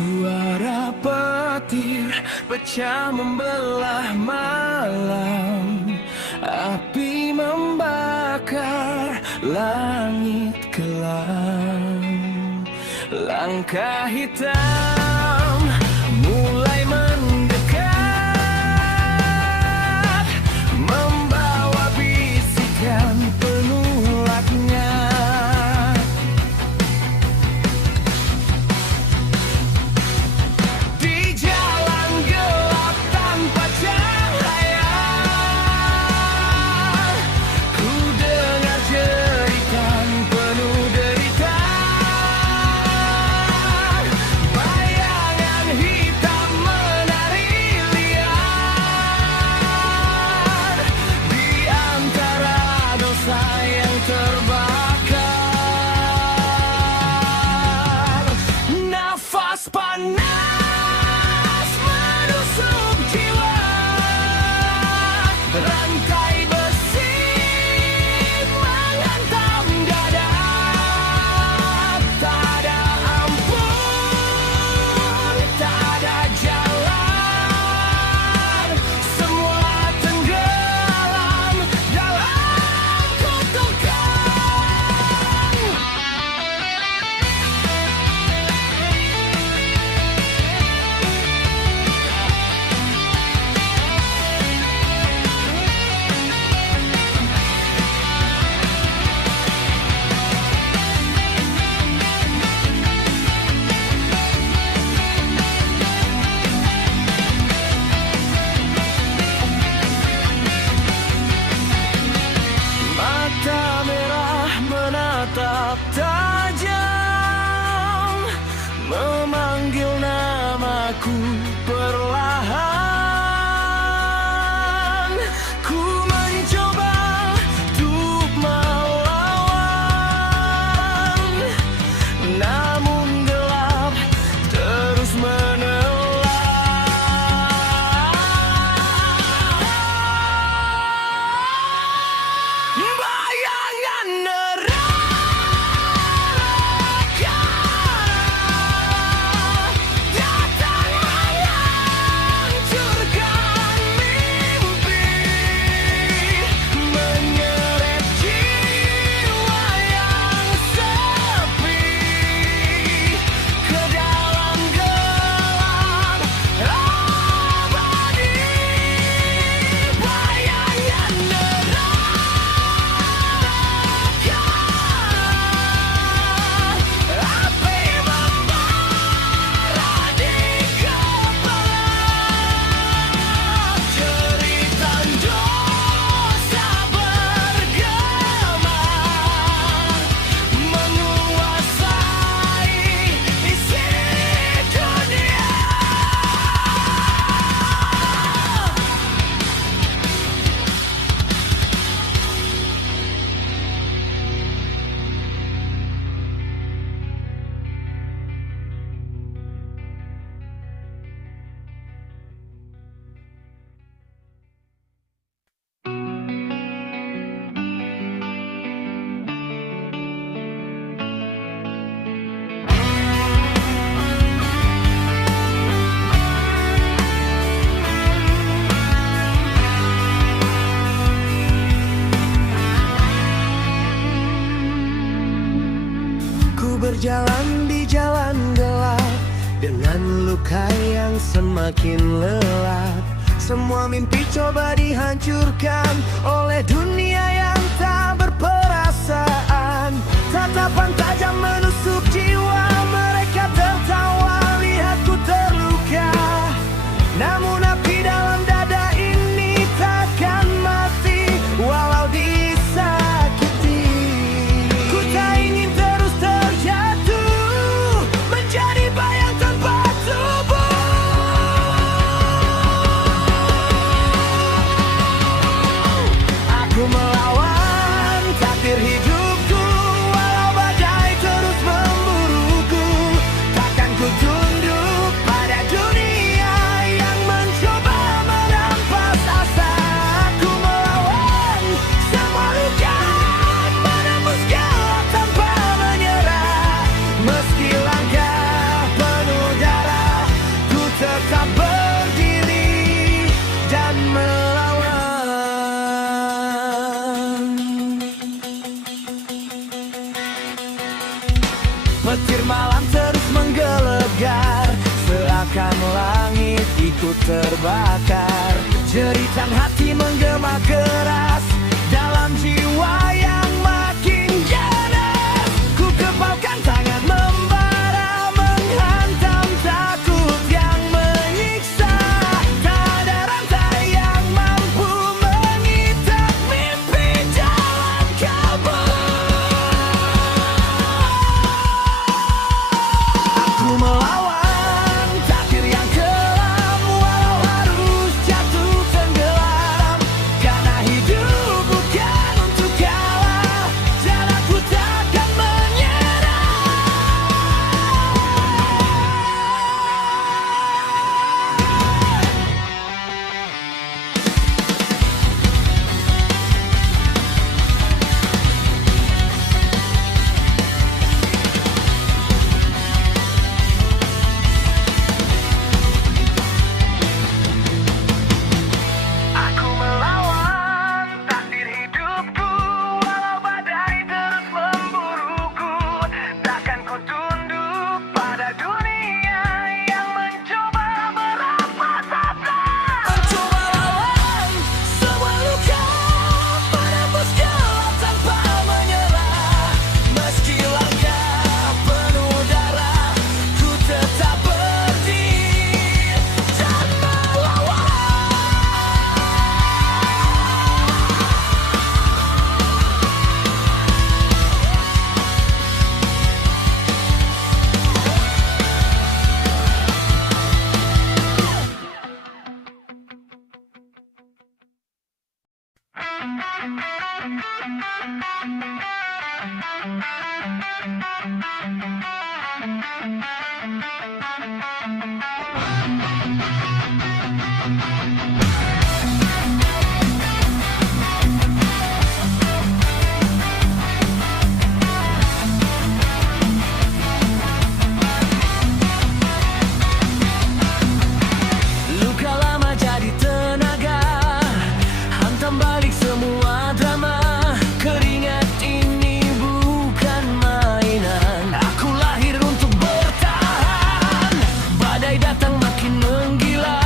Suara petir pecah membelah malam, api membakar langit kelam. Langkah hitam mulai mendekat, membawa bisikan penuh laknat. Di jalan gelap tanpa cahaya, ku dengar jeritan penuh derita. Bayangan hitam menari liar di antara dosa yang terbakar. Nafas panas menusuk jiwa, rantai besi menghantam dada. Tak ada ampun, tak ada jalan, semua tenggelam dalam kutukan. Mata merah menatap tajam, memanggil namaku perlahan. Ku mencoba untuk melawan, namun gelap terus menelan. Bayangan neraka datang menghancurkan mimpi, menyeret jiwa yang sepi ke dalam gelap abadi. Bayangan neraka, api membara di kepala, jeritan dosa bergema, menguasai isi dunia. Ku berjalan di jalan gelap dengan luka yang semakin lelap. Semua mimpi coba dihancurkan oleh dunia yang tak berperasaan. Tatapan tajam menusuk jiwa, mereka tertawa lihatku terluka. Namun api dalam dada ini takkan mati walau disakiti. Ku tak ingin terus terjatuh menjadi bayang tanpa tubuh. Aku melawan takdir hidupku, walau badai terus memburuku. Takkan ku tunduk pada dunia yang mencoba ku terbakar. Jeritan hati menggema keras dalam jiwa yang makin ganas. Ku kepalkan tangan membara, menghantam takut yang menyiksa. Tak ada rantai yang mampu mengikat mimpi jalan kabur. Aku melawan takdir yang kelam, walau harus jatuh tenggelam. Karena hidup bukan untuk kalah, dan aku takkan menyerah. Aku melawan takdir hidupku, walau badai terus memburuku. Takkan ku tunduk pada dunia yang mencoba merapatkan. Mencoba lawan semua luka, menembus gelap tanpa menyerah. Meski langkah penuh darah, ku tetap berdiri dan melawan. Luka lama jadi tenaga, hantam balik semua drama. Keringat ini bukan mainan, aku lahir untuk bertahan. Badai datang makin menggila,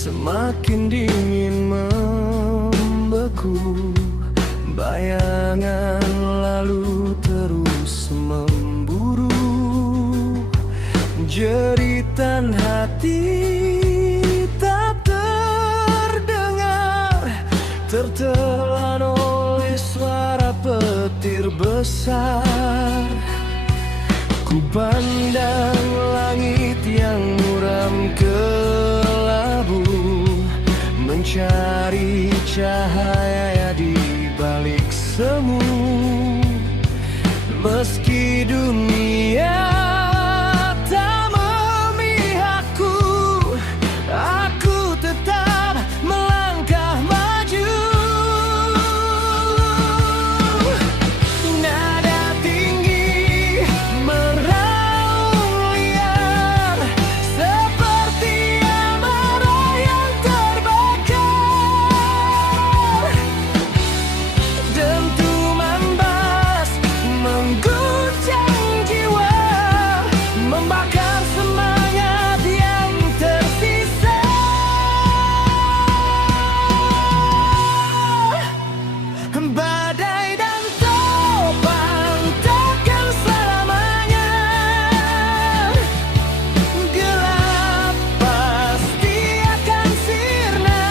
Semakin dingin membeku, bayangan lalu terus memburu. Jeritan hati tak terdengar, tertelan oleh suara petir besar. Ku pandang langit yang muram kelabu, mencari cahaya di balik semu. Meski dunia tak memihakku, aku tetap melangkah maju. Nada tinggi meraung liar, seperti amarah yang terbakar. Dentuman bass mengguncang jiwa, membakar semangat yang tersisa. Badai dan topan takkan selamanya, gelap pasti akan sirna.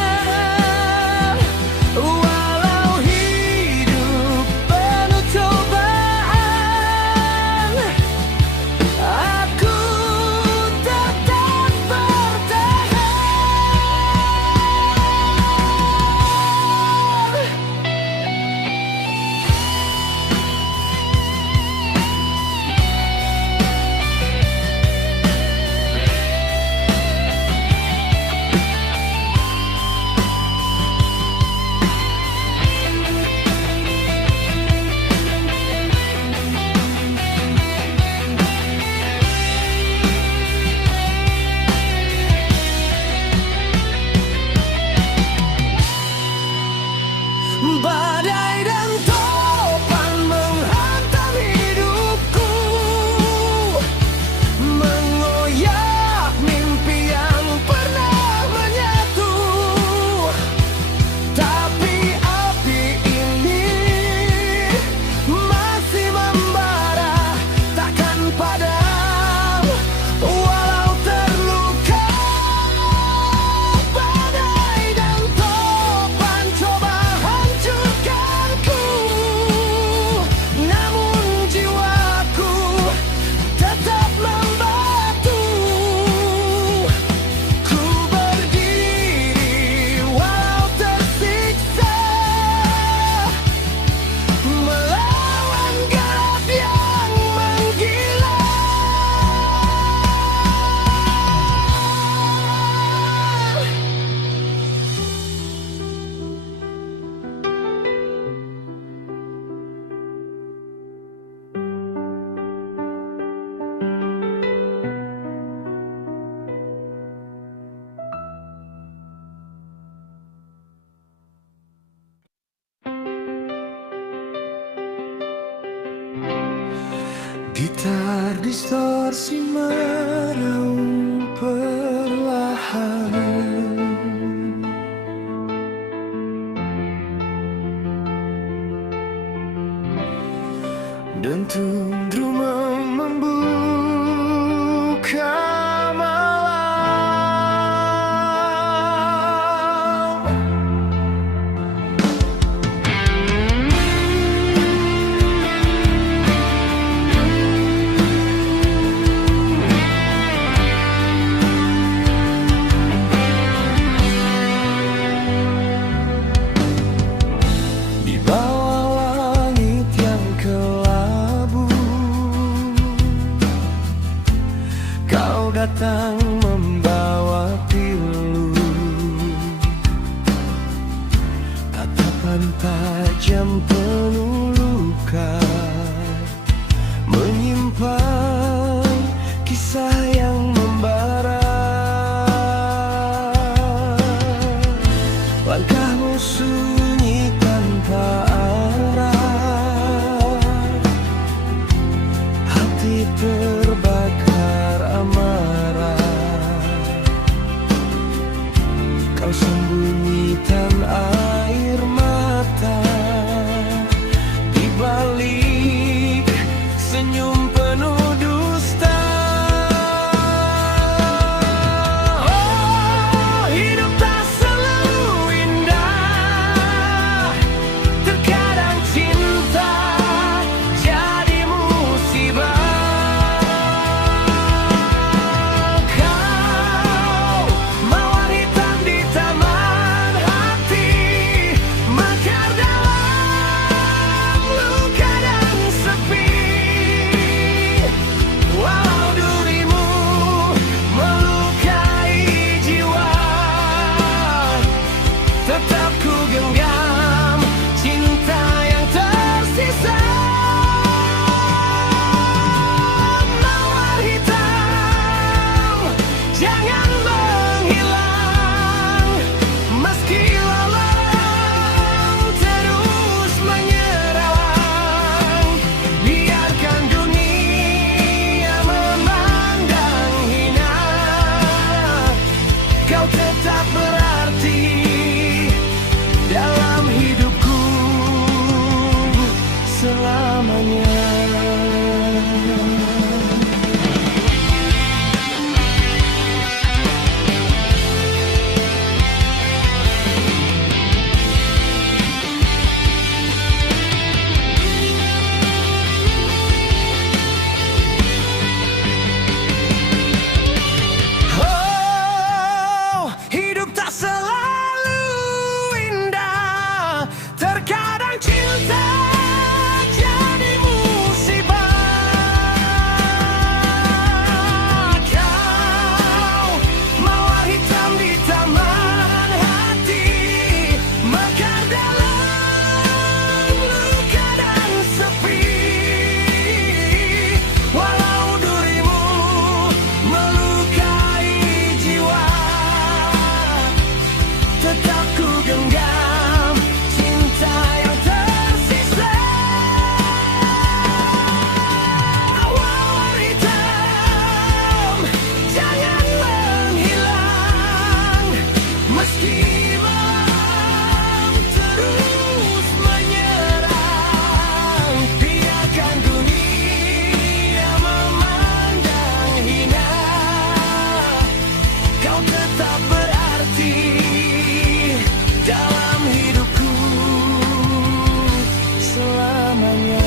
Walau hidup penuh cobaan, aku tetap bertahan. Badai dan topan menghantam hidupku, mengoyak mimpi yang pernah menyatu. Tapi api ini masih membara, takkan padam walau terluka. Badai dan topan coba hancurkanku, namun jiwaku tetap membatu. Ku berdiri walau tersiksa, melawan gelap yang menggila. Gitar distorsi meraung perlahan, dentum drum membuka malam. Di bawah langit yang kelabu, Kau sembunyikan air mata di balik senyum penuh dusta. Oh, hidup tak selalu indah. Terkadang cinta jadi musibah. Kau mawar hitam di taman hati, mekar dalam luka dan sepi. Walau dirimu melukai jiwa, tetap ku genggam cinta yang tersisa. Mawar hitam, jangan menghilang, meski lalang terus menyerang. Biarkan dunia memandang hina, kau tetap berarti dalam hidupku selamanya. Oh, hidup tak selalu indah. Terkadang cinta jadi musibah. Kau mawar hitam di taman hati, mekar dalam luka dan sepi. Walau dirimu melukai jiwa, tetap ku genggam cinta yang tersisa. Mawar hitam, jangan menghilang, meski malam terus menyerang. Biarkan dunia memandang hina, kau tetap berarti dalam hidupku selamanya.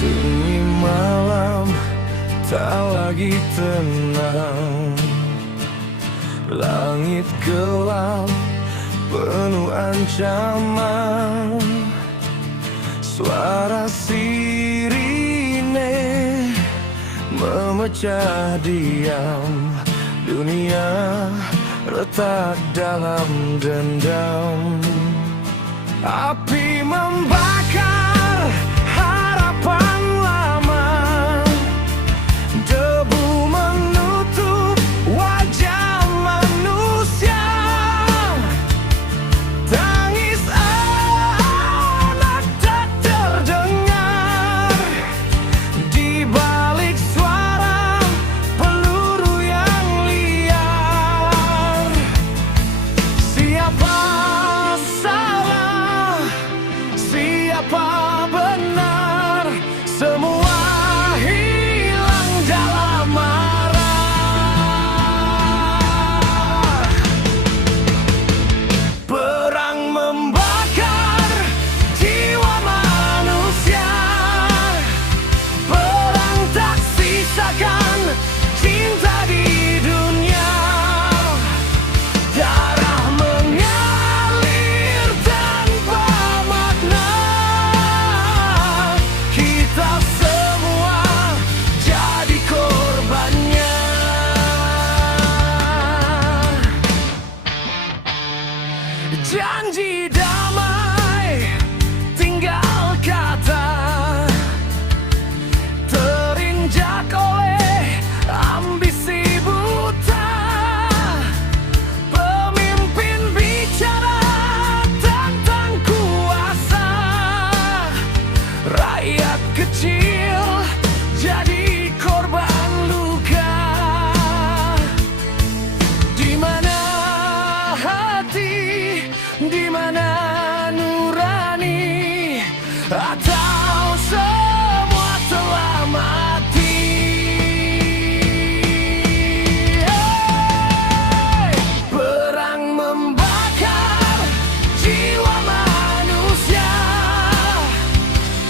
Sunyi malam tak lagi tenang, langit gelap penuh ancaman. Suara sirine memecah diam, dunia retak dalam dendam. Api membakar harapan lama, debu menutup wajah manusia. Tangis anak tak terdengar di balik suara peluru yang liar. Siapa salah? Siapa Janji damai tinggal kata, terinjak oleh ambisi buta. Pemimpin bicara tentang kuasa, rakyat kecil jadi korban luka. Di mana hati, di mana nurani, atau semua telah mati? Hey! Perang membakar jiwa manusia,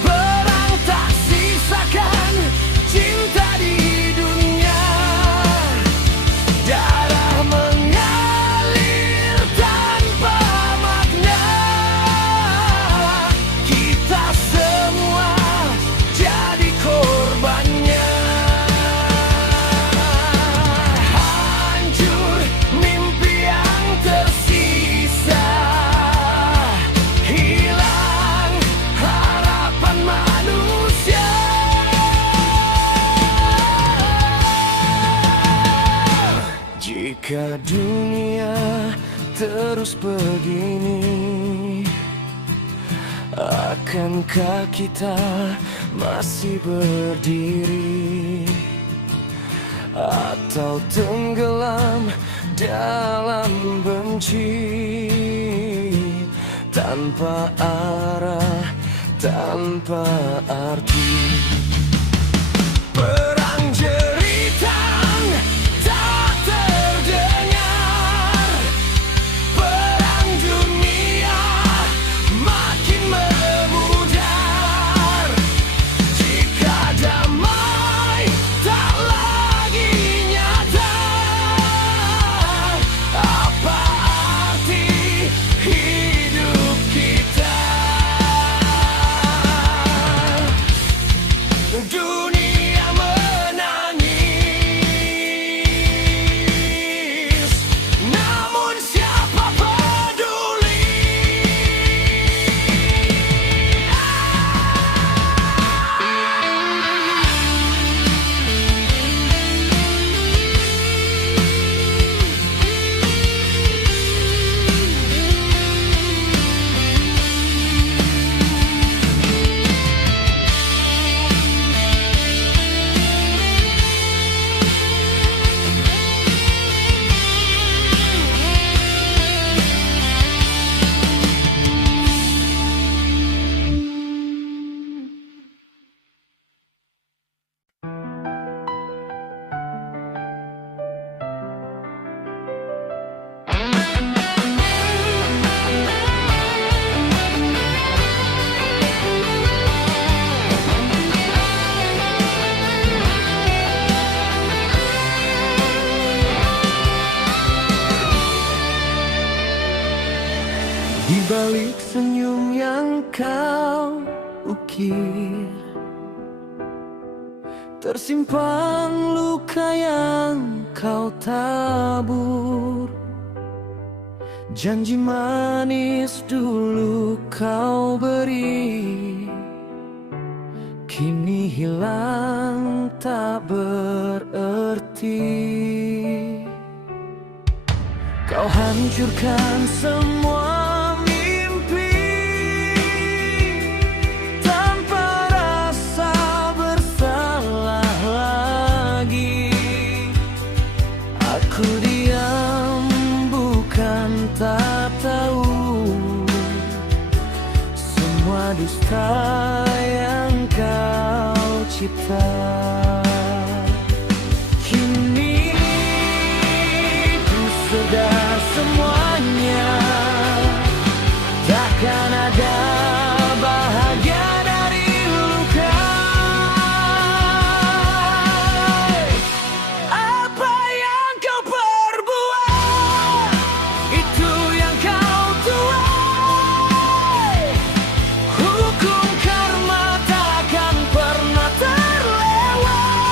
perang tak sisakan cinta di dunia. Darah mengalir tanpa makna, kita semua jadi korbannya. Hancur mimpi yang tersisa, hilang harapan manusia. Jika dunia terus begini, akankah kita masih berdiri, atau tenggelam dalam benci, tanpa arah, tanpa arti? Perang jeritan tak terdengar, perang dunia makin memudar. Jika damai tak lagi nyata, apa arti hidup kita? Dunia menangis, namun siapa peduli? Di balik senyum yang kau ukir, tersimpan luka yang kau tabur. Janji manis dulu kau beri, kini hilang tak berarti. Kau hancurkan semua mimpi, tanpa rasa bersalah lagi. Aku diam bukan tak tahu semua dusta yang kau cipta. Kini ku sedar semuanya, takkan ada bahagia dari luka. Apa yang kau perbuat, itu yang kau tuai. Hukum karma takkan pernah terlewat.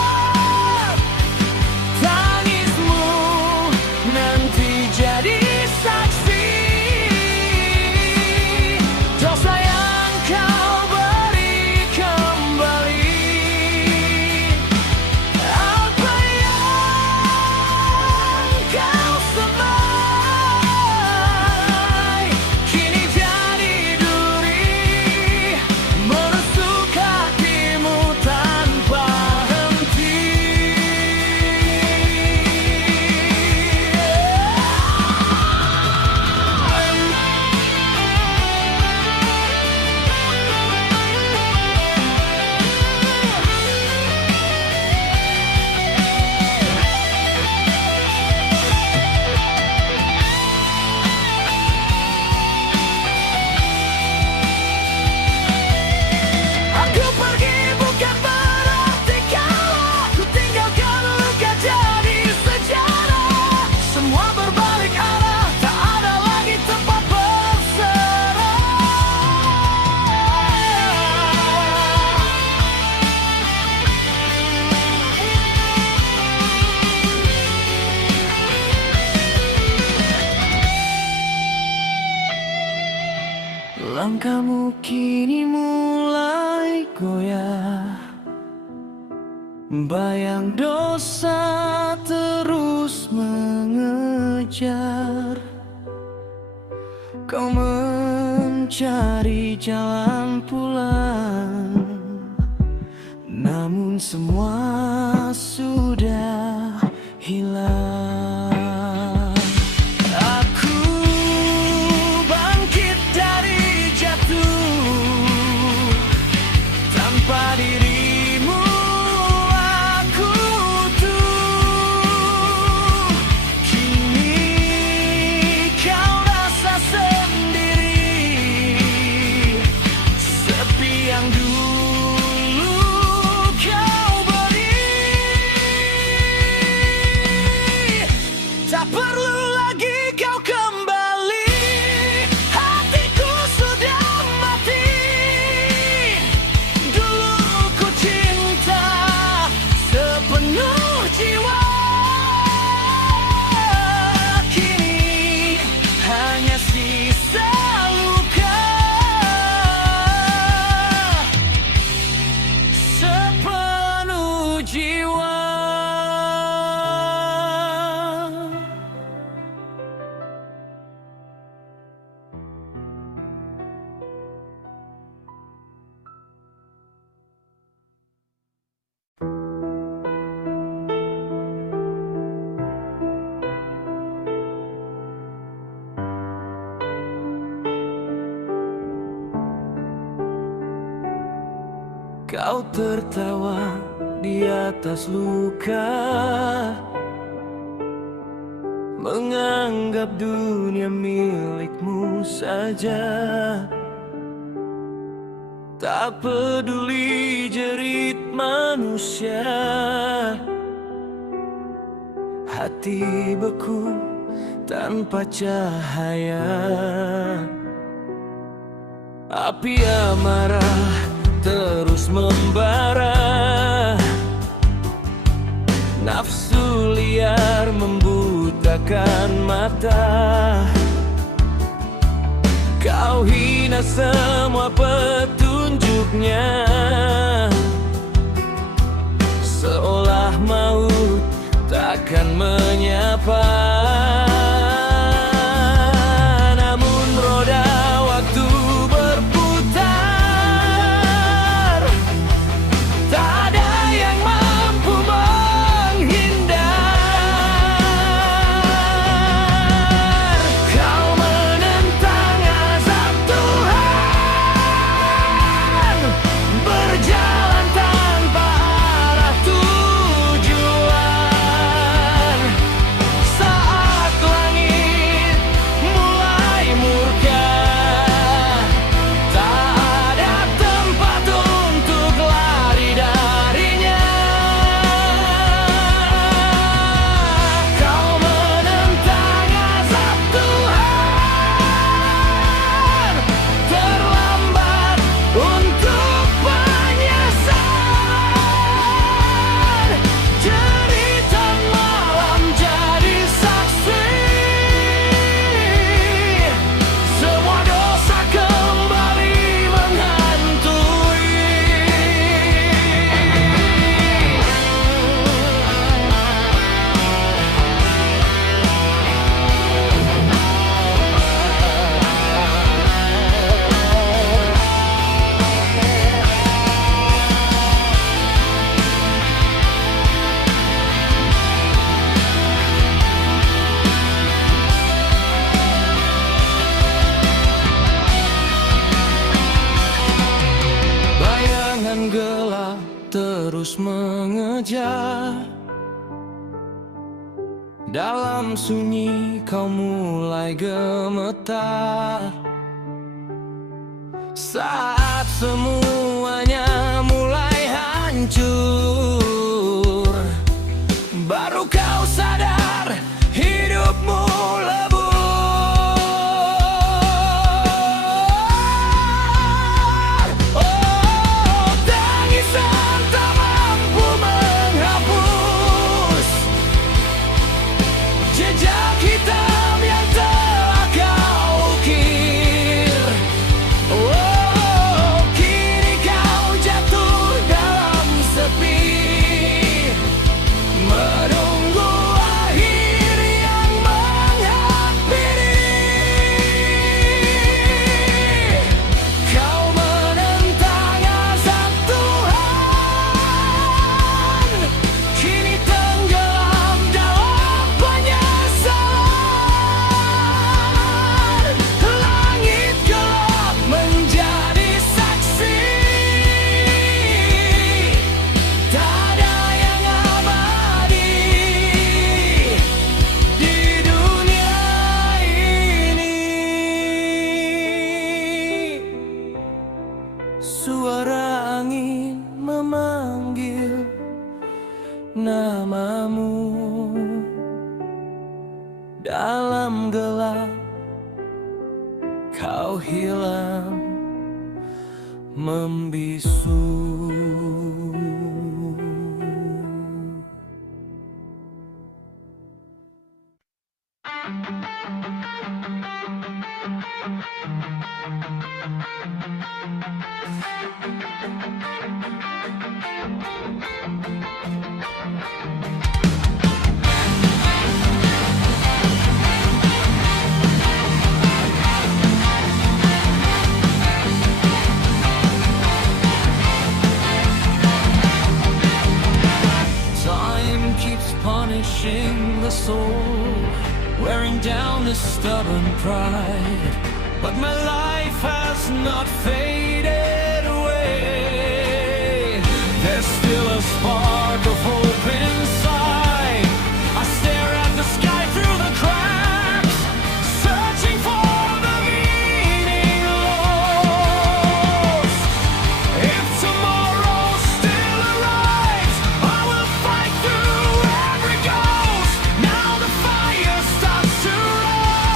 Langkahmu kini mulai goyah, bayang dosa terus mengejar. Kau mencari jalan pulang, namun semua sudah hilang. Aku bangkit dari jatuh, tanpa dirimu aku utuh. Kini kau rasa sendiri, sepi yang dulu kau beri. Tak perlu lagi kau kembali, hatiku sudah mati. Dulu ku cinta sepenuh jiwa, kini hanya sisa luka sepenuh jiwa. Kau tertawa di atas luka, menganggap dunia milikmu saja. Tak peduli jerit manusia, hati beku tanpa cahaya. Api amarah terus membara, nafsu liar membutakan mata. Kau hina semua petunjuknya, seolah maut takkan menyapa. Namun roda waktu berputar, tak ada yang mampu menghindar. Kau menentang azab Tuhan, berjalan tanpa arah tujuan. Saat langit mulai murka, tak ada tempat untuk lari darinya. Kau menentang azab Tuhan, terlambat untuk penyesalan. Cerita malam jadi saksi, semua dosa kembali menghantui. Bayangan gelap terus mengejar, dalam sunyi kau mulai gemetar. Saat semuanya mulai hancur, baru kau sadar hidupmu lebur. Oh, tangisan tak mampu menghapus jejak hitam yang telah kau ukir. hilang membisu. Time keeps punishing the soul, wearing down the stubborn pride. But my life has not faded away. There's still a spark of hope inside. I stare at the sky through the cracks, searching for the meaning lost. If tomorrow still arrives, I will fight through every ghost. Now the fire starts to rise.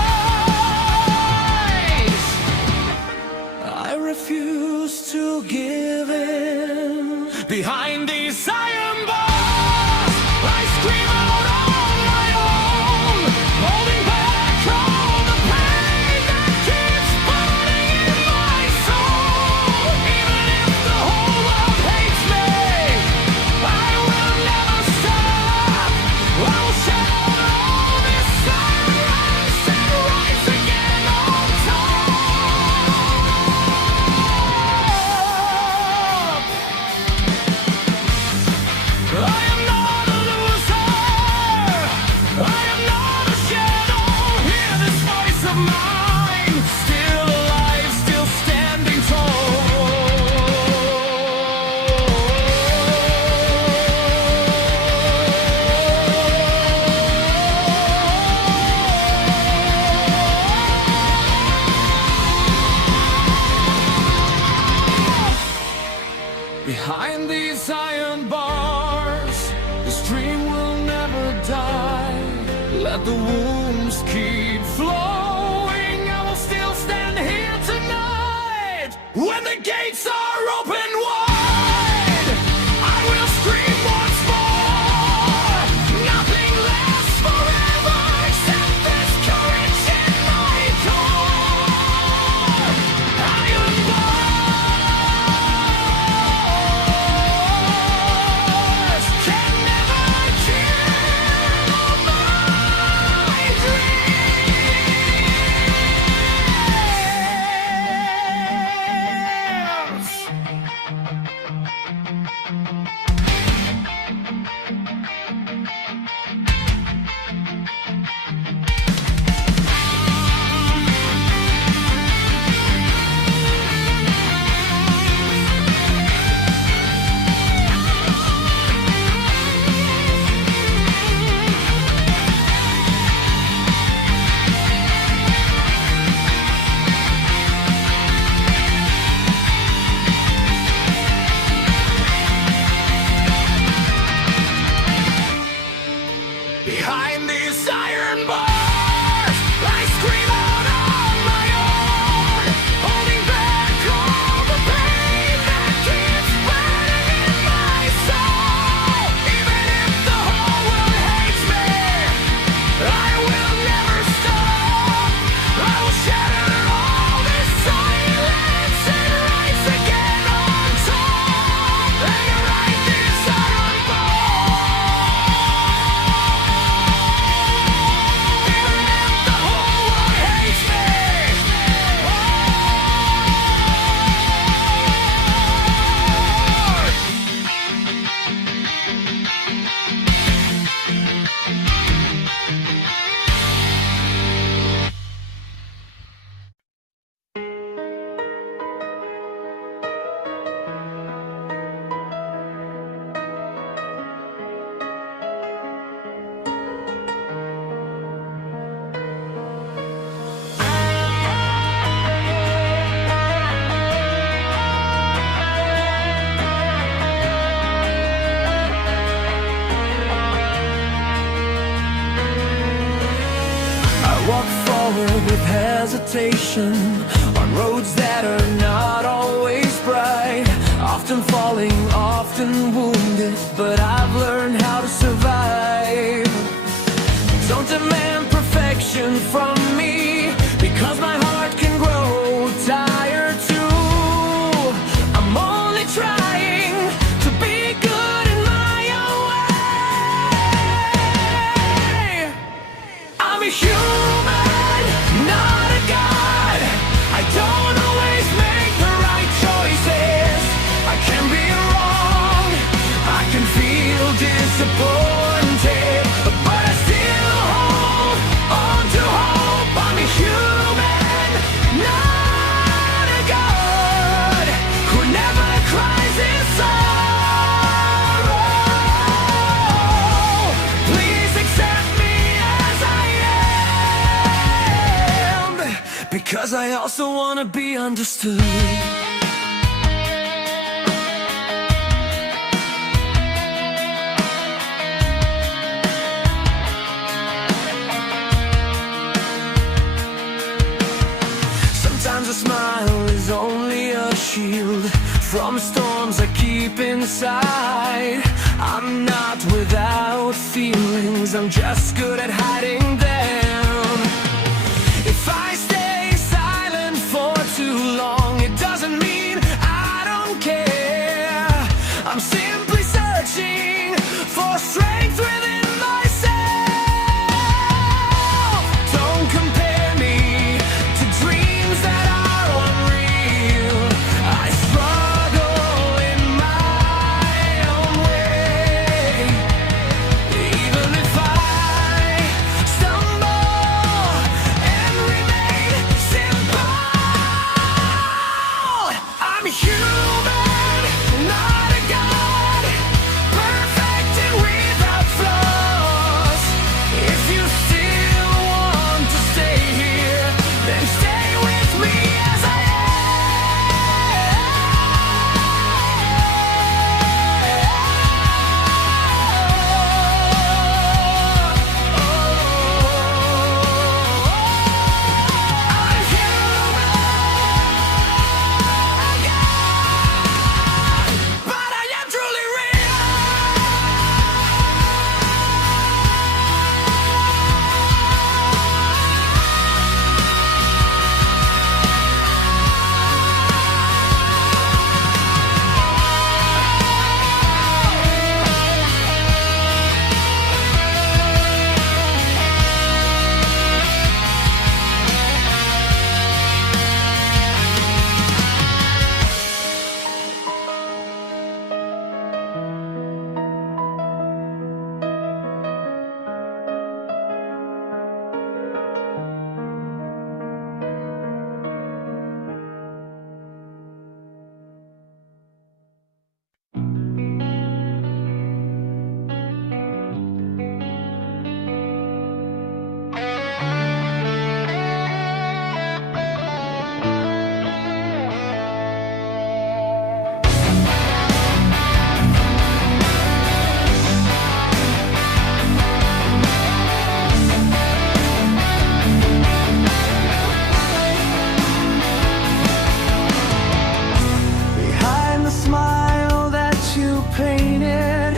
I refuse to give in. Behind these iron bars, I scream out on my own, holding back all the pain that keeps burning in my soul. Even if the whole world hates me, I will never stop. I will shout all this silence and rise again on top. I am not a loser. I am not a shadow. Hear this voice of mine. Still alive, still standing tall. Behind these iron bars, this dream will never die. Let the wounds keep flowing. I will still stand here tonight. When the gates are open wide, I will scream once more. Nothing lasts forever except this courage in my core. Iron bars can never kill my dreams. Behind these iron bars, I scream out on my own, holding back all the pain that keeps burning in my soul. Even if the whole world hates me, I will never stop. I will shatter all this silence and rise again on top. And right these iron bars. Walk forward with hesitation, on 'cause I also wanna be understood. Sometimes a smile is only a shield from storms I keep inside. I'm not without feelings, I'm just good at hiding them. If I stay silent for too long, it doesn't mean I don't care. I'm simply searching for strength within myself. Don't compare me to dreams that are unreal. I struggle in my own way. Even if I stumble and remain simple, I'm human, not a god, perfect and without flaws. If you still want to stay here, then stay with me as I I'm human, but I am truly real. Behind the smile that you painted,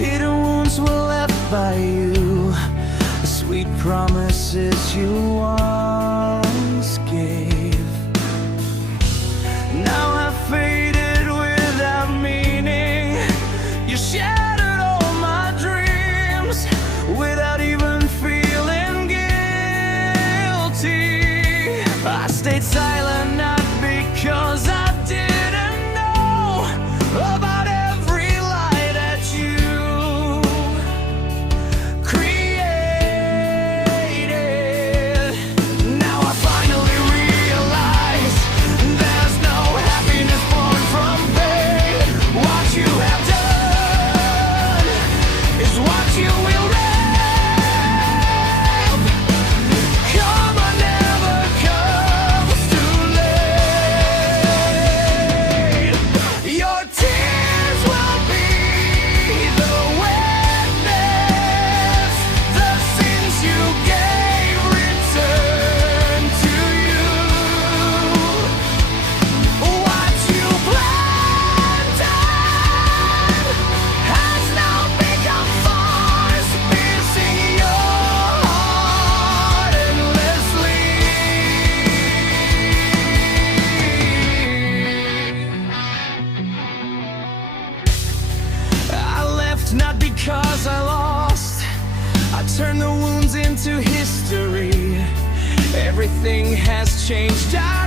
hidden wounds were left by you. The sweet promises you once gave now have faded without meaning. You shattered all my dreams without even feeling guilty. I stayed silent not because I didn't know about every lie that you created. Now I finally realize there's no happiness born from pain. What you have done is what you will reap. Karma never comes too late. Your tears will be the witness. The sins you gave return to you. What you planted has now become thorns, piercing your heart endlessly. I left not because I lost. I turned the wounds into history. Everything has changed. I